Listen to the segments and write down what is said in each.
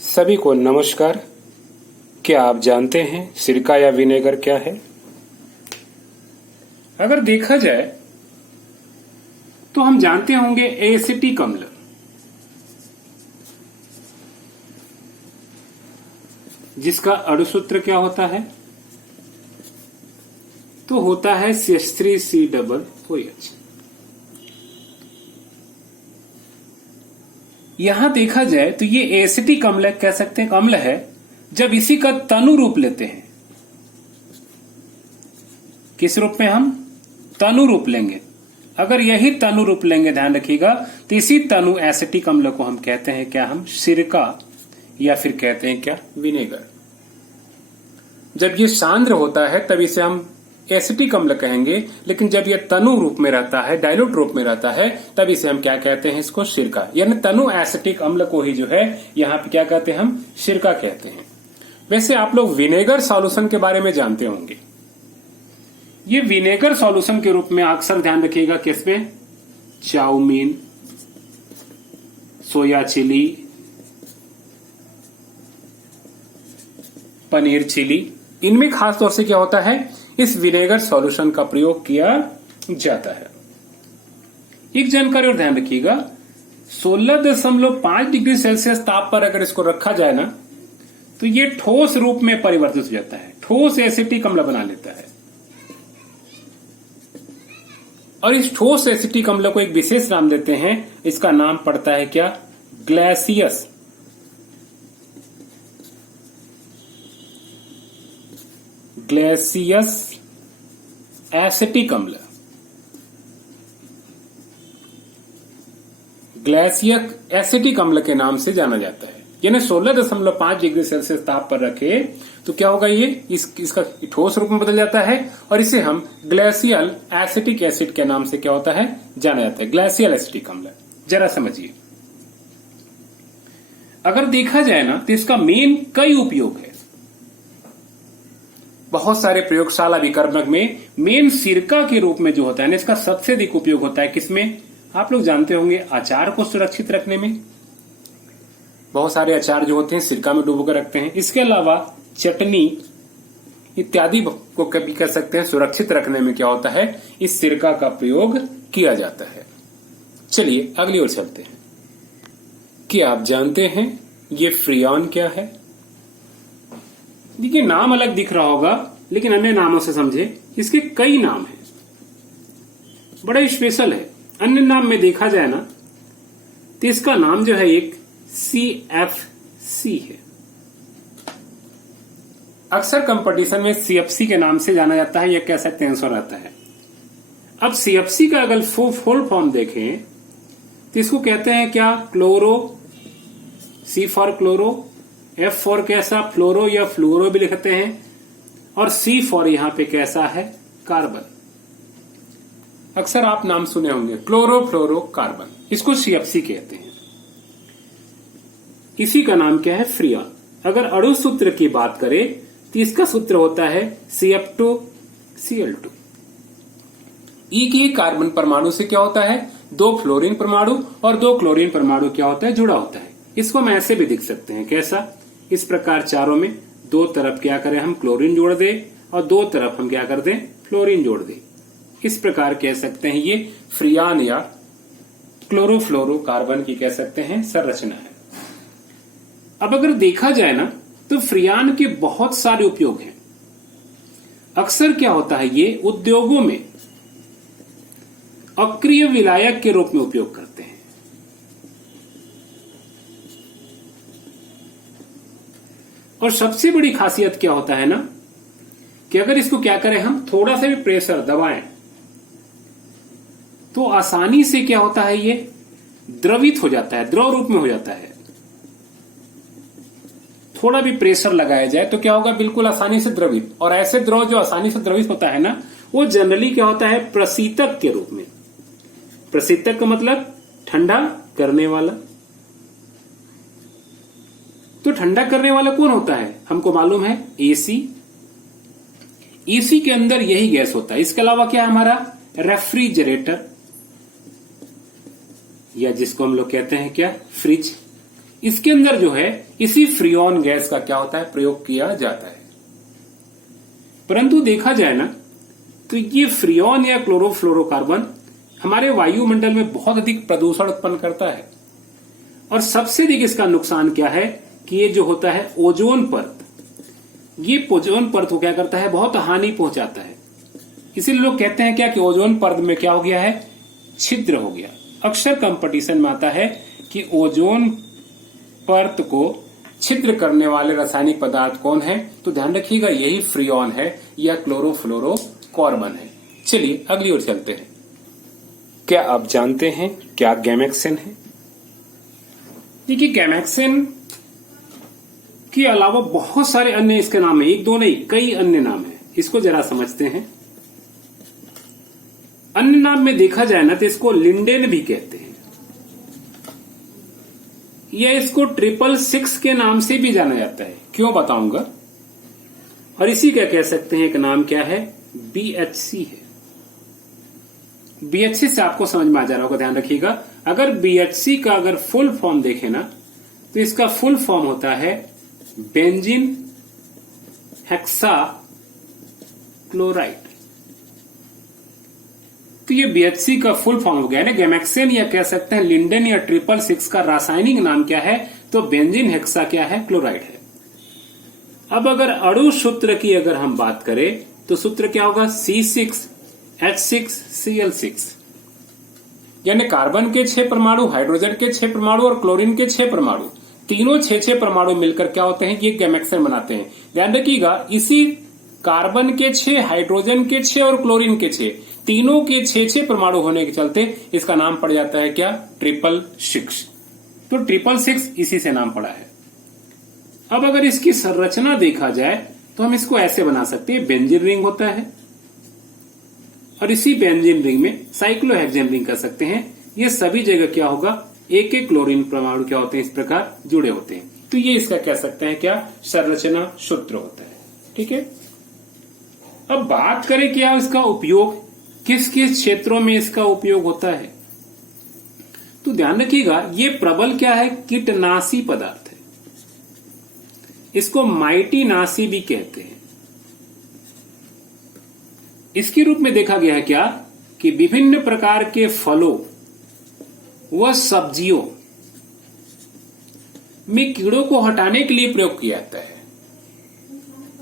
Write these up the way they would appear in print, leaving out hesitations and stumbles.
सभी को नमस्कार। क्या आप जानते हैं सिरका या विनेगर क्या है? अगर देखा जाए तो हम जानते होंगे एसिटिक अम्ल, जिसका अणुसूत्र क्या होता है? तो होता है CH3COOH। यहां देखा जाए तो ये एसिटिक अम्ल कह सकते हैं अम्ल है जब इसी का तनु रूप लेते हैं। किस रूप में? हम तनु रूप लेंगे। अगर यही तनु रूप लेंगे, ध्यान रखिएगा, तो इसी तनु एसिटिक अम्ल को हम कहते हैं क्या? हम सिरका या फिर कहते हैं क्या? विनेगर। जब ये सांद्र होता है तब इसे हम एसिटिक अम्ल कहेंगे, लेकिन जब यह तनु रूप में रहता है, डाइल्यूट रूप में रहता है, तब इसे हम क्या कहते हैं? इसको सिरका, यानी तनु एसिटिक अम्ल को ही जो है यहाँ पे क्या कहते हैं? हम सिरका कहते हैं। वैसे आप लोग विनेगर सॉल्यूशन के बारे में जानते होंगे। ये विनेगर सॉल्यूशन के रूप में अक्सर ध्यान रखिएगा किसमें? Chow mein, soya chilli, paneer chilli, इनमें खास तौर से क्या होता है? इस विनेगर सॉल्यूशन का प्रयोग किया जाता है। एक जानकारी और ध्यान रखिएगा, 16.5 डिग्री सेल्सियस ताप पर अगर इसको रखा जाए ना, तो ये ठोस रूप में परिवर्तित हो जाता है, ठोस एसिटिक अम्ल बना लेता है। और इस ठोस एसिटिक अम्ल को एक विशेष नाम देते हैं, इसका नाम पड़ता है क्या? ग्लेसियस। ग्लेसियस एसिटिक अम्ल। ग्लेसियस एसिटिक अम्ल के नाम से जाना जाता है। यानी 16.5 डिग्री सेल्सियस ताप पर रखे तो क्या होगा? ये इसका ठोस रूप में बदल जाता है और इसे हम ग्लेशियल एसिटिक एसिड के नाम से क्या होता है? जाना जाता है, ग्लेशियल एसिटिक अम्ल। जरा समझिए, अगर देखा जाए ना तो इसका मेन कई उपयोग है। बहुत सारे प्रयोगशाला विकर्मक में मेन सिरका के रूप में जो होता है ना, इसका सबसे अधिक उपयोग होता है किसमें? आप लोग जानते होंगे अचार को सुरक्षित रखने में। बहुत सारे अचार जो होते हैं सिरका में डुबोकर रखते हैं। इसके अलावा चटनी इत्यादि को कभी कह सकते हैं सुरक्षित रखने में क्या होता है? इस सिरका का प्रयोग किया जाता है। चलिए अगली ओर चलते हैं। क्या आप जानते हैं ये फ्रियान क्या है? देखिए, नाम अलग दिख रहा होगा, लेकिन अन्य नामों से समझे, इसके कई नाम हैं, बड़ा स्पेशल है। अन्य नाम में देखा जाए ना तो इसका नाम जो है एक CFC है। अक्सर कंपटीशन में CFC के नाम से जाना जाता है, यह कह सकते हैं आंसर आता है। अब CFC का अगर फुल फॉर्म देखें तो इसको कहते हैं क्या? Chloro, C for chloro, F for कैसा? फ्लोरो या फ्लोरो भी लिखते हैं, और C फॉर यहां पे कैसा है? कार्बन। अक्सर आप नाम सुने होंगे, क्लोरो फ्लोरो कार्बन, इसको CFC कहते हैं। इसी का नाम क्या है? फ्रियान। अगर अणु सूत्र की बात करें तो इसका सूत्र होता है CF2Cl2। E के कार्बन परमाणु से क्या होता है? 2 फ्लोरीन परमाणु और 2 क्लोरीन परमाणु क्या होता है? जुड़ा होता है। इसको हम ऐसे भी दिख सकते हैं, कैसा? इस प्रकार चारों में 2 तरफ क्या करें? हम क्लोरीन जोड़ दें और 2 तरफ हम क्या कर दें? फ्लोरीन जोड़ दें। इस प्रकार कह सकते हैं ये फ्रियान या क्लोरोफ्लोरो कार्बन की कह सकते हैं संरचना है। अब अगर देखा जाए ना तो फ्रियान के बहुत सारे उपयोग हैं। अक्सर क्या होता है? ये उद्योगों में अक्रिय विलायक के रूप में उपयोग करते हैं। और सबसे बड़ी खासियत क्या होता है ना कि अगर इसको क्या करें हम? थोड़ा सा भी प्रेशर दबाएं तो आसानी से क्या होता है? ये द्रवित हो जाता है, द्रव रूप में हो जाता है। थोड़ा भी प्रेशर लगाया जाए तो क्या होगा? बिल्कुल आसानी से द्रवित। और ऐसे द्रव जो आसानी से द्रवित होता है ना, वो जनरली क्या होता है? प्रशीतक के रूप में। प्रशीतक का मतलब ठंडा करने वाला। तो ठंडा करने वाला कौन होता है? हमको मालूम है AC। AC के अंदर यही गैस होता है। इसके अलावा क्या है हमारा? रेफ्रिजरेटर, या जिसको हम लोग कहते हैं क्या? फ्रिज। इसके अंदर जो है इसी फ्रियोन गैस का क्या होता है, प्रयोग किया जाता है। परंतु देखा जाए ना तो ये फ्रियोन या क्लोरोफ्लोरोकार्बन हमारे वायुमंडल में बहुत अधिक प्रदूषण उत्पन्न करता है। और सबसे अधिक इसका नुकसान क्या है कि ये जो होता है ओजोन परत, ये ओजोन परत को क्या करता है, बहुत हानि पहुंचाता है। इसीलिए लोग कहते हैं क्या कि ओजोन परत में क्या हो गया है, छिद्र हो गया। अक्सर कंपटीशन में आता है कि ओजोन परत को छिद्र करने वाले रासायनिक पदार्थ कौन है, तो ध्यान रखिएगा यही फ्रियोन है या क्लोरोफ्लोरोकार्बन है। चलिए अगली ओर चलते हैं। क्या आप जानते हैं क्या गैमेक्सिन है? देखिए गैमेक्सिन के अलावा बहुत सारे अन्य इसके नाम है, एक दो नहीं कई अन्य नाम है। इसको जरा समझते हैं। अन्य नाम में देखा जाए ना तो इसको लिंडेन भी कहते हैं, या इसको 666 के नाम से भी जाना जाता है। क्यों बताऊंगा। और इसी का कह सकते हैं एक नाम क्या है, BHC है। BHC से आपको समझ में आ जा रहा होगा, ध्यान रखिएगा। अगर BHC का अगर फुल फॉर्म देखें ना तो इसका फुल फॉर्म होता है बेंजीन हेक्सा क्लोराइड। तो ये BHC का फुल फॉर्म हो गया है ना। गैमेक्सिन या कह सकते हैं लिंडेन या 666 का रासायनिक नाम क्या है, तो बेंजीन हेक्सा क्या है, क्लोराइड है। अब अगर अणु सूत्र की अगर हम बात करें तो सूत्र क्या होगा, C6H6Cl6। यानी कार्बन के 6 परमाणु, हाइड्रोजन के 6 परमाणु और क्लोरीन के 6 परमाणु, तीनों 6-6 परमाणु मिलकर क्या होते हैं, ये गैमेक्सिन बनाते हैं। ध्यान रखिएगा इसी कार्बन के 6, हाइड्रोजन के 6 और क्लोरीन के 6, तीनों के 6-6 परमाणु होने के चलते इसका नाम पड़ जाता है क्या, 666। तो 666 इसी से नाम पड़ा है। अब अगर इसकी संरचना देखा जाए तो हम इसको ऐसे बना सकते हैं, बेंजीन रिंग होता है और इसी बेंजीन रिंग में साइक्लोहेक्सेन रिंग कर सकते हैं। ये सभी जगह क्या होगा, एक एक क्लोरीन परमाणु क्या होते हैं, इस प्रकार जुड़े होते हैं। तो ये इसका कह सकते हैं क्या, संरचना सूत्र होता है। ठीक है। अब बात करें क्या इसका उपयोग, किस किस क्षेत्रों में इसका उपयोग होता है, तो ध्यान रखिएगा ये प्रबल क्या है, कीटनाशी पदार्थ है। इसको माइटीनाशी भी कहते हैं। इसके रूप में देखा गया है क्या कि विभिन्न प्रकार के फलों व सब्जियों में कीड़ों को हटाने के लिए प्रयोग किया जाता है।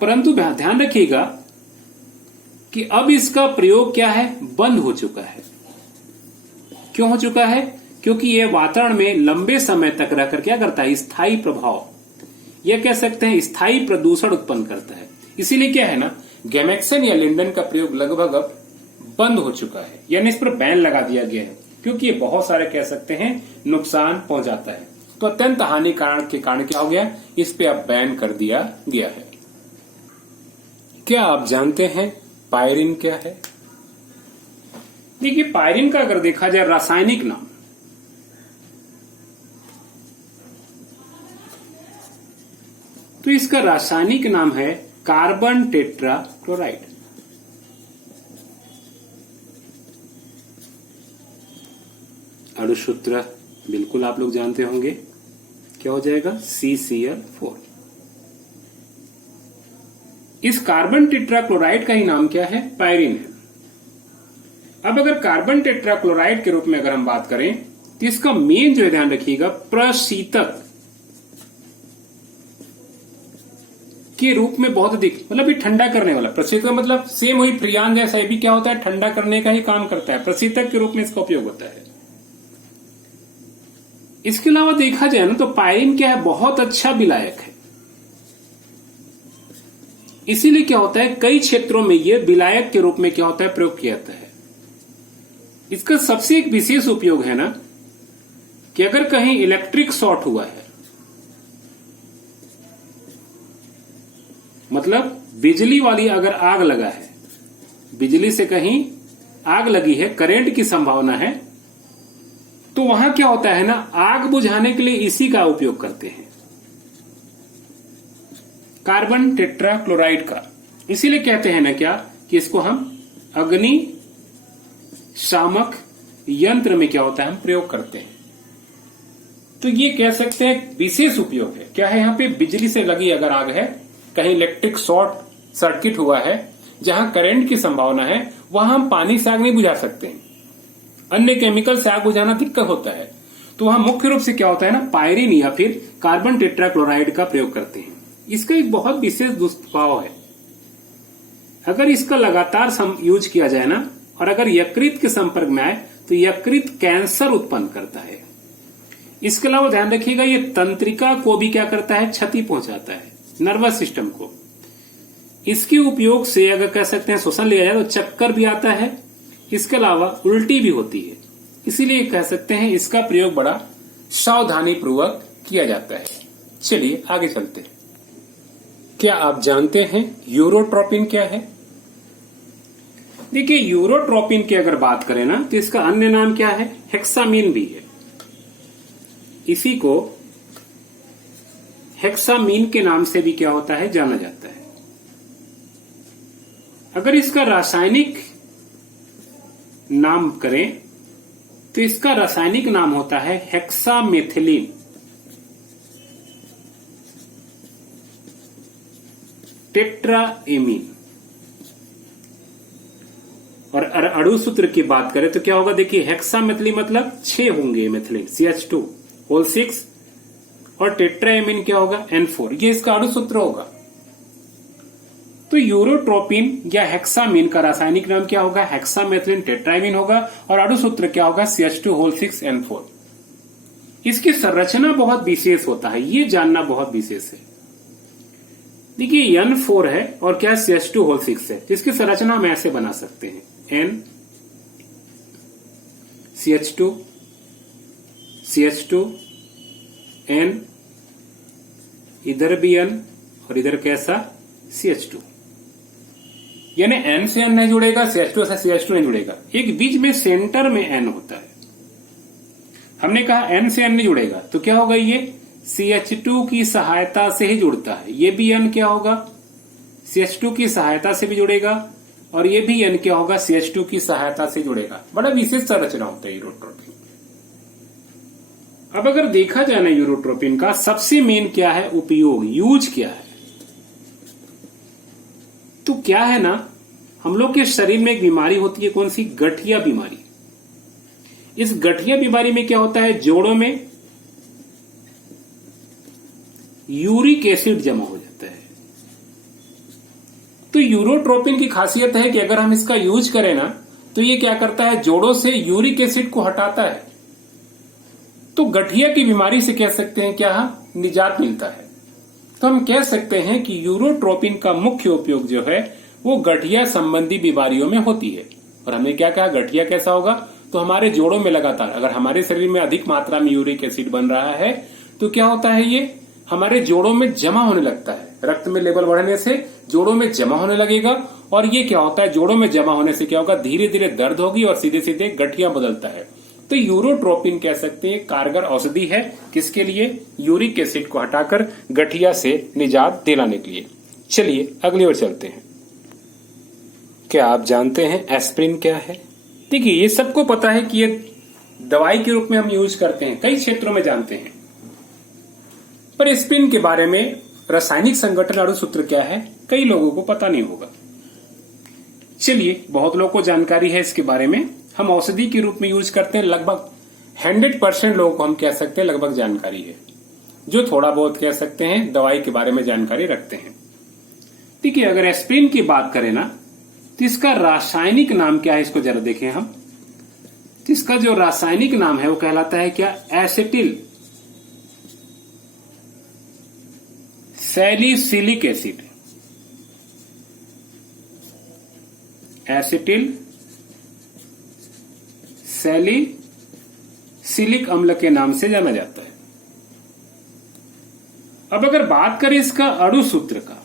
परंतु ध्यान रखिएगा कि अब इसका प्रयोग क्या है, बंद हो चुका है। क्यों हो चुका है, क्योंकि यह वातावरण में लंबे समय तक रहकर क्या करता है, स्थायी प्रभाव, यह कह सकते हैं स्थायी प्रदूषण उत्पन्न करता है। इसीलिए क्या है ना, गैमेक्सिन या लिंडेन का प्रयोग लगभग अब बंद हो चुका है, यानी इस पर बैन लगा दिया गया है, क्योंकि ये बहुत सारे कह सकते हैं नुकसान पहुंचाता है। तो अत्यंत हानिकारक के कारण क्या हो गया, इस पे अब बैन कर दिया गया है। क्या आप जानते हैं पायरिन क्या है? देखिए पायरिन का अगर देखा जाए रासायनिक नाम, तो इसका रासायनिक नाम है कार्बन टेट्रा क्लोराइड। अणुसूत्र बिल्कुल आप लोग जानते होंगे, क्या हो जाएगा, CCl4। इस कार्बन टेट्रा क्लोराइड का ही नाम क्या है, पायरिन है। अब अगर कार्बन टेट्रा क्लोराइड के रूप में अगर हम बात करें तो इसका मेन जो है, ध्यान रखिएगा, प्रशीतक के रूप में बहुत अधिक, मतलब ये ठंडा करने वाला, प्रशीतक मतलब सेम वही फ्रियान जैसा, ये भी क्या होता है, ठंडा करने का ही काम करता है। प्रशीतक के रूप में इसका उपयोग होता है। इसके अलावा देखा जाए ना तो पायरिन क्या है, बहुत अच्छा विलायक है। इसीलिए क्या होता है, कई क्षेत्रों में यह विलायक के रूप में क्या होता है, प्रयोग किया जाता है। इसका सबसे एक विशेष उपयोग है ना कि अगर कहीं इलेक्ट्रिक शॉर्ट हुआ है, मतलब बिजली वाली अगर आग लगा है, बिजली से कहीं आग लगी है, करंट की संभावना है, तो वहां क्या होता है ना, आग बुझाने के लिए इसी का उपयोग करते हैं, कार्बन टेट्रा क्लोराइड का। इसीलिए कहते हैं ना क्या कि इसको हम अग्नि शामक यंत्र में क्या होता है, हम प्रयोग करते हैं। तो ये कह सकते हैं विशेष उपयोग है। क्या है यहाँ पे, बिजली से लगी अगर आग है, कहीं इलेक्ट्रिक शॉर्ट सर्किट हुआ है, जहां करंट की संभावना है, वहां हम पानी से आग नहीं बुझा सकते हैं, अन्य केमिकल से आग बुझाना दिक्कत होता है। तो वहां मुख्य रूप से क्या होता है ना, पायरीन या फिर कार्बन टेट्राक्लोराइड का प्रयोग करते हैं। इसका एक बहुत विशेष दुष्प्रभाव है, अगर इसका लगातार यूज किया जाए ना, और अगर यकृत के संपर्क में आए तो यकृत कैंसर उत्पन्न करता है। इसके अलावा ध्यान रखिएगा, ये तंत्रिका को भी क्या करता है, क्षति पहुंचाता है, नर्वस सिस्टम को। इसके उपयोग से अगर कह सकते हैं शोषण लिया जाए तो चक्कर भी आता है, इसके अलावा उल्टी भी होती है। इसीलिए कह सकते हैं इसका प्रयोग बड़ा सावधानी पूर्वक किया जाता है। चलिए आगे चलते हैं। क्या आप जानते हैं यूरोट्रोपिन क्या है? देखिए, यूरोट्रोपिन की अगर बात करें ना, तो इसका अन्य नाम क्या है, हेक्सामीन भी है। इसी को हेक्सामीन के नाम से भी क्या होता है, जाना जाता है। अगर इसका रासायनिक नाम करें तो इसका रासायनिक नाम होता है हेक्सामेथिलीन। टेट्राएमीन। और अणु सूत्र की बात करें तो क्या होगा, देखिए हेक्सामेथिलीन मतलब 6 होंगे मेथिलीन, CH2 होल 6, और टेट्राएमीन क्या होगा, N4। ये इसका अणु सूत्र होगा। तो यूरोट्रोपिन या हेक्सामीन का रासायनिक नाम क्या होगा, हेक्सामेथिलीन टेट्राएमीन होगा, और अणु सूत्र क्या होगा, CH2 होल 6 N4। इसकी संरचना बहुत विशेष होता है, ये जानना बहुत विशेष है। देखिए N4 है और क्या CH2 होल 6 है, जिसकी संरचना हम ऐसे बना सकते हैं, N CH2 CH2 N, इधर भी N और इधर कैसा CH2, यानी N से N नहीं जुड़ेगा, CH2 से CH2 नहीं जुड़ेगा, एक बीच में सेंटर में N होता है। हमने कहा N से N नहीं जुड़ेगा तो क्या होगा, ये CH2 की सहायता से ही जुड़ता है। ये भी N क्या होगा, CH2 की सहायता से भी जुड़ेगा, और ये भी N क्या होगा, CH2 की सहायता से जुड़ेगा। बड़ा विशेष संरचना होता है यूरोट्रोपिन। अब अगर देखा जाए ना, यूरोट्रोपिन का सबसे मेन क्या है उपयोग, यूज क्या है, तो क्या है ना, हम लोग के शरीर में एक बीमारी होती है, कौन सी, गठिया बीमारी। इस गठिया बीमारी में क्या होता है, जोड़ों में यूरिक एसिड जमा हो जाता है। तो यूरोट्रोपिन की खासियत है कि अगर हम इसका यूज करें ना, तो ये क्या करता है, जोड़ों से यूरिक एसिड को हटाता है। तो गठिया की बीमारी से कह सकते हैं क्या, निजात मिलता है। तो हम कह सकते हैं कि यूरोट्रोपिन का मुख्य उपयोग जो है वो गठिया संबंधी बीमारियों में होती है। और हमने क्या कहा, गठिया कैसा होगा, तो हमारे जोड़ों में लगातार अगर हमारे शरीर में अधिक मात्रा में यूरिक एसिड बन रहा है तो क्या होता है, ये हमारे जोड़ों में जमा होने लगता है। रक्त में लेवल बढ़ने से जोड़ों में जमा होने लगेगा, और ये क्या होता है, जोड़ों में जमा होने से क्या होगा, धीरे धीरे दर्द होगी और सीधे सीधे गठिया बदलता है। तो यूरोट्रोपिन कह सकते हैं कारगर औषधि है, किसके लिए, यूरिक एसिड को हटाकर गठिया से निजात दिलाने के लिए। चलिए अगली ओर चलते हैं। क्या आप जानते हैं एस्प्रिन क्या है? देखिए, ये सबको पता है कि ये दवाई के रूप में हम यूज करते हैं, कई क्षेत्रों में जानते हैं, पर एस्प्रिन के बारे में रासायनिक संगठन अणु सूत्र क्या है, कई लोगों को पता नहीं होगा। चलिए, बहुत लोगों को जानकारी है इसके बारे में। हम औषधि के रूप में यूज करते हैं, लगभग 100% लोगों को हम कह सकते हैं लगभग जानकारी है, जो थोड़ा बहुत कह सकते हैं दवाई के बारे में जानकारी रखते हैं। देखिए, अगर एस्प्रिन की बात करें ना, तो इसका रासायनिक नाम क्या है, इसको जरा देखें हम। तो इसका जो रासायनिक नाम है वो कहलाता है क्या, acetyl salicylic acid. Acetyl salicylic अम्ल के नाम से जाना जाता है। अब अगर बात करें इसका अणु सूत्र का,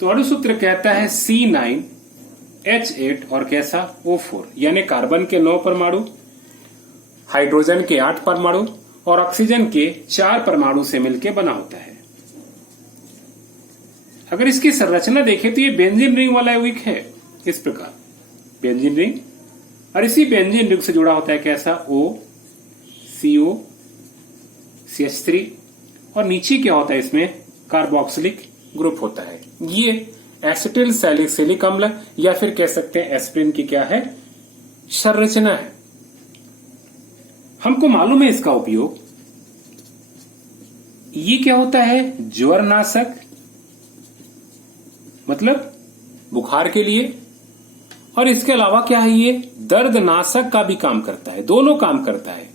तो अणु सूत्र कहता है C9H8 और कैसा, O4, यानी कार्बन के 9 परमाणु, हाइड्रोजन के 8 परमाणु और ऑक्सीजन के 4 परमाणु से मिलकर बना होता है। अगर इसकी संरचना देखें तो ये बेंजीन रिंग वाला यौगिक है, इस प्रकार बेंजीन रिंग, और इसी बेंजीन रिंग से जुड़ा होता है कैसा, O CO CH3 और नीचे क्या होता है, इसमें कार्बोक्सिलिक ग्रुप होता है। ये एसिटिल सैलिसिलिक अम्ल या फिर कह सकते हैं एस्प्रिन की क्या है, संरचना है। हमको मालूम है इसका उपयोग, ये क्या होता है, ज्वरनाशक मतलब बुखार के लिए, और इसके अलावा क्या है, ये दर्दनाशक का भी काम करता है, दोनों काम करता है।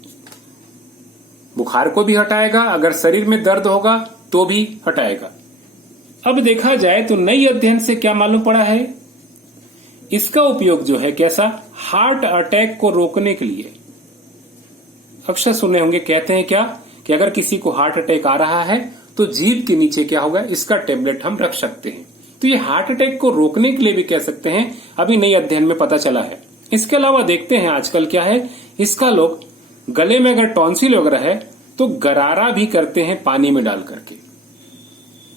बुखार को भी हटाएगा, अगर शरीर में दर्द होगा तो भी हटाएगा। अब देखा जाए तो नई अध्ययन से क्या मालूम पड़ा है, इसका उपयोग जो है कैसा, हार्ट अटैक को रोकने के लिए। अक्सर सुने होंगे, कहते हैं क्या कि अगर किसी को हार्ट अटैक आ रहा है तो जीभ के नीचे क्या होगा, इसका टेबलेट हम रख सकते हैं। तो ये हार्ट अटैक को रोकने के लिए भी कह सकते हैं, अभी नई अध्ययन में पता चला है। इसके अलावा देखते हैं आजकल क्या है, इसका लोग गले में अगर टॉन्सिल वगैरह है तो गरारा भी करते हैं पानी में डाल करके।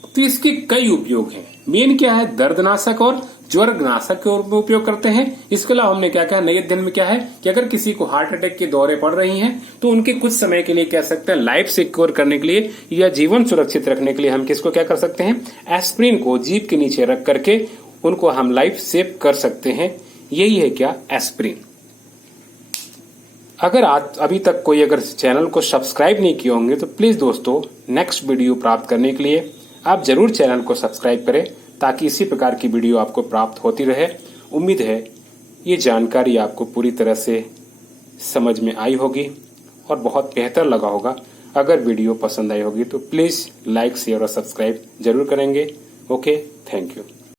तो इसके कई उपयोग हैं। मेन क्या है, दर्दनाशक और ज्वरनाशक के उपयोग करते हैं। इसके अलावा हमने क्या कहा, नए अध्ययन में क्या है कि अगर किसी को हार्ट अटैक के दौरे पड़ रही हैं तो उनके कुछ समय के लिए कह सकते हैं लाइफ सिक्योर करने के लिए या जीवन सुरक्षित रखने के लिए हम किसको क्या कर सकते हैं, एस्प्रिन को जीभ के नीचे रख करके उनको हम लाइफ सेव कर सकते हैं। यही है क्या, एस्प्रिन। अगर आज अभी तक कोई अगर चैनल को सब्सक्राइब नहीं किए होंगे तो प्लीज दोस्तों, नेक्स्ट वीडियो प्राप्त करने के लिए आप जरूर चैनल को सब्सक्राइब करें, ताकि इसी प्रकार की वीडियो आपको प्राप्त होती रहे। उम्मीद है ये जानकारी आपको पूरी तरह से समझ में आई होगी और बहुत बेहतर लगा होगा। अगर वीडियो पसंद आई होगी तो प्लीज लाइक, शेयर और सब्सक्राइब जरूर करेंगे। Okay, thank you.